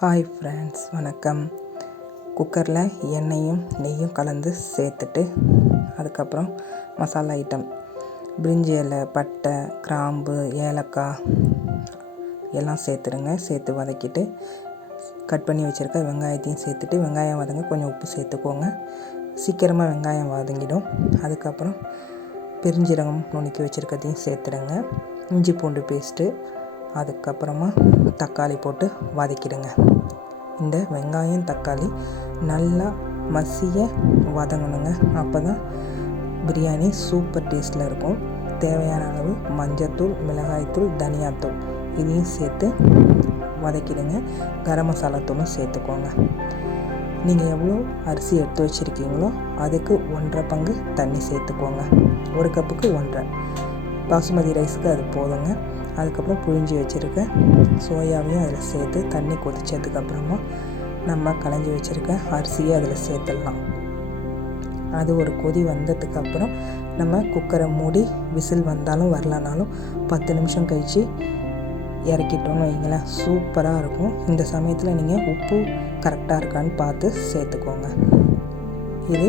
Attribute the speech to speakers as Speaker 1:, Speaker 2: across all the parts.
Speaker 1: Hi friends வணக்கம். குக்கரில் எண்ணெயும் நெய்யும் கலந்து சேர்த்துட்டு அதுக்கப்புறம் மசாலா ஐட்டம் பிரிஞ்சி இலை பட்டை கிராம்பு ஏலக்காய் எல்லாம் சேர்த்துடுங்க. சேர்த்து வதக்கிட்டு கட் பண்ணி வச்சுருக்க வெங்காயத்தையும் சேர்த்துட்டு வெங்காயம் வதங்க கொஞ்சம் உப்பு சேர்த்துக்கோங்க. சீக்கிரமாக வெங்காயம் வதங்கிடும். அதுக்கப்புறம் பெருஞ்சீரகம் நுணுக்கி வச்சுருக்கதையும் சேர்த்துடுங்க. இஞ்சி பூண்டு பேஸ்ட்டு அதுக்கப்புறமா தக்காளி போட்டு வதக்கிடுங்க. இந்த வெங்காயம் தக்காளி நல்லா மசிய வதங்கணுங்க. அப்போ தான் பிரியாணி சூப்பர் டேஸ்ட்டில் இருக்கும். தேவையான அளவு மஞ்சத்தூள் மிளகாய்த்தூள் தனியாத்தூள் இதையும் சேர்த்து வதக்கிடுங்க. கரம் மசாலா தூளும் சேர்த்துக்கோங்க. நீங்கள் எவ்வளோ அரிசி எடுத்து வச்சுருக்கீங்களோ அதுக்கு ஒன்றரை பங்கு தண்ணி சேர்த்துக்கோங்க. ஒரு கப்புக்கு ஒன்றரை. பாசுமதி ரைஸுக்கு அது போதுங்க. அதுக்கப்புறம் புழிஞ்சி வச்சுருக்க சோயாவையும் அதில் சேர்த்து தண்ணி கொதித்ததுக்கப்புறமா நம்ம களைஞ்சி வச்சுருக்க அரிசியை அதில் சேர்த்துடலாம். அது ஒரு கொதி வந்ததுக்கப்புறம் நம்ம குக்கரை மூடி விசில் வந்தாலும் வரலனாலும் பத்து நிமிஷம் கழித்து இறக்கிட்டோன்னு வைங்களேன் சூப்பராக இருக்கும். இந்த சமயத்தில் நீங்கள் உப்பு கரெக்டாக இருக்கான்னு பார்த்து சேர்த்துக்கோங்க. இது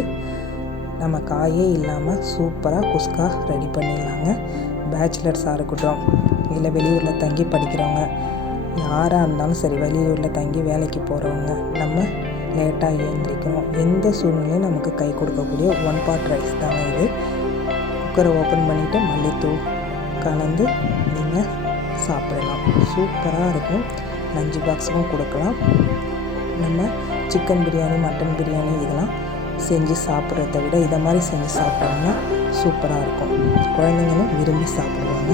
Speaker 1: நம்ம காயே இல்லாமல் சூப்பராக குஸ்கா ரெடி பண்ணிடலாங்க. பேச்சுலர்ஸாக இருக்கட்டும் இல்லை வெளியூரில் தங்கி படிக்கிறவங்க. யாராக இருந்தாலும் சரி வெளியூரில் தங்கி வேலைக்கு போகிறவங்க நம்ம லேட்டாக எழுந்திரிக்கணும். எந்த சூழ்நிலையும் நமக்கு கை கொடுக்கக்கூடிய ஒன் பாட் ரைஸ் தாங்க இது. குக்கரை ஓப்பன் பண்ணிவிட்டு மல்லித்தூள் கலந்து நீங்கள் சாப்பிடலாம். சூப்பராக இருக்கும். லஞ்சு பாக்ஸுக்கும் கொடுக்கலாம். நம்ம சிக்கன் பிரியாணி மட்டன் பிரியாணி இதெல்லாம் செஞ்சு சாப்பிட்றத விட இதை மாதிரி செஞ்சு சாப்பிட்டோம்னா சூப்பராக இருக்கும். குழந்தைங்களும் விரும்பி சாப்பிடுவாங்க.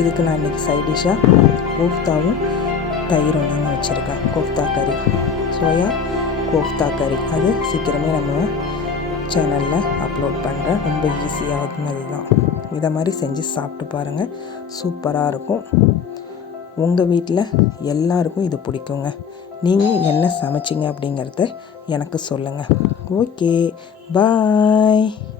Speaker 1: இதுக்கு நான் இன்றைக்கி சைட் டிஷ்ஷாக கோஃப்தாவும் தயிரும் தாங்க வச்சுருக்கேன். கோஃப்தா கறி. சோயா கோஃப்தா கறி. அது சீக்கிரமே நம்ம சேனலில் அப்லோட் பண்ணுறேன் ரொம்ப ஈஸியாகுது தான். இதை மாதிரி செஞ்சு சாப்பிட்டு பாருங்கள் சூப்பராக இருக்கும். உங்கள் வீட்டில் எல்லாருக்கும் இது பிடிக்குங்க. நீங்கள் என்ன சமைச்சிங்க அப்படிங்கிறத எனக்கு சொல்லுங்கள் okay bye.